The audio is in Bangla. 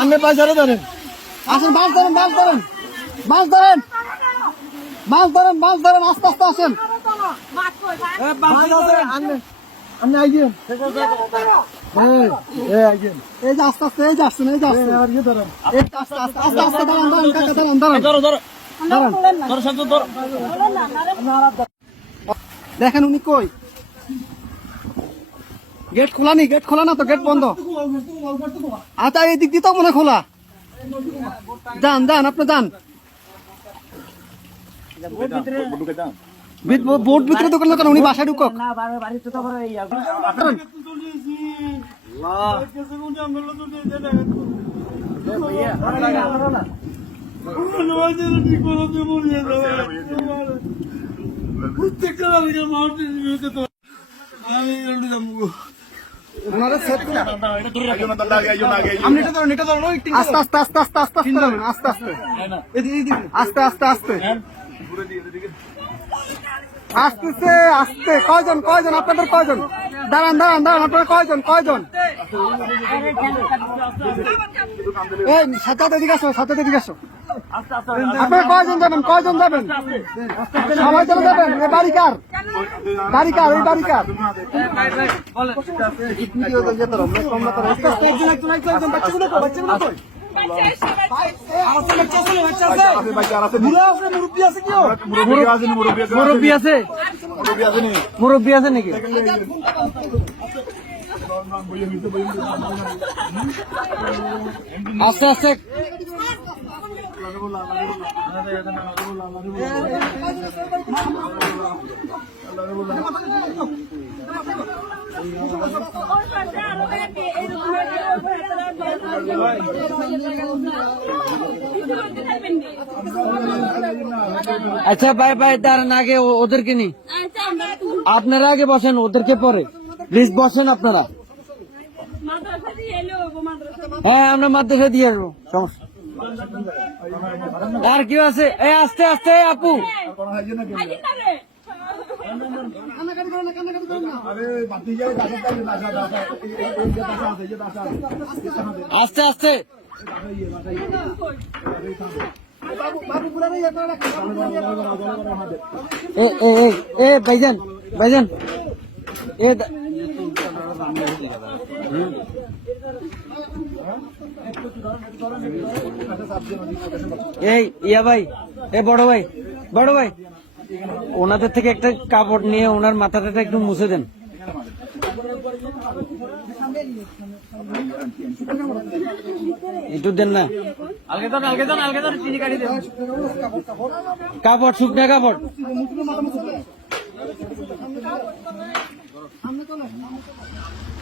আপনি পয়সারে ধরেন, আসেন, মাছ ধরেন, মাছ ধরেন, মাছ ধরেন, মাছ ধরেন, মাছ ধরেন, আস্তে আস্তে আসেন। আপনি আইয়েন, এই যে আস্তে আস্তে, এই যে আসছেন, এই যে আসছেন, আস্তে আস্তে আস্তে আস্তে দাঁড়ান, দাঁড়ান, কাকা দাঁড়ান, দাঁড়ান, দেখেন উনি কই, গেট খোলা নি, গেট খোলা না তো, গেট বন্ধ। আচ্ছা এই দিক দিয়ে তো মনে খোলা, যান যান, আপনি যান, বোট ভিতরে দোকান দোকান, উনি বাসায় ঢুকক। আস্তে আস্তে আস্তে আস্তে আস্তে আস্তে আস্তে আস্তে আস্তে আস্তে আসতেছে, আসতে কয়জন, কয়জন আপনাদের, কয়জন, দাঁড়ান দাঁড়ান দাঁড়ান, আপনারা কয়জন, কয়জন, এই সাথে এদিকে আসো, সাথে এদিকে আসো, আপনারা কয়জন যাবেন, কয়জন যাবেন, সবাই চলে যাবেন। এই বাড়ি কার, বাড়ি কার, এই বাড়ি কার, মুরব্বী আছে, মুরব্বী আছে নাকি? আস্তে আস্তে আচ্ছা ভাই ভাই, দাঁড়ান, আগে ওদেরকে নি, আপনারা আগে বসেন, ওদেরকে পরে প্লিজ বসেন আপনারা। হ্যাঁ আমরা মাদ্রাসা দিয়ে আসবো, সমস্যা। আর কেউ আছে? এই আস্তে আস্তে আপু, আস্তে আস্তে, ভাইজান, ভাইজান, এই ইয়া ভাই, এ বড় ভাই, বড় ভাই, ওনাদের থেকে একটা কাপড় নিয়ে ওনার মাথাটা একটু মুছে দেন। একটু দেন না, কাপড়, শুকনা কাপড়।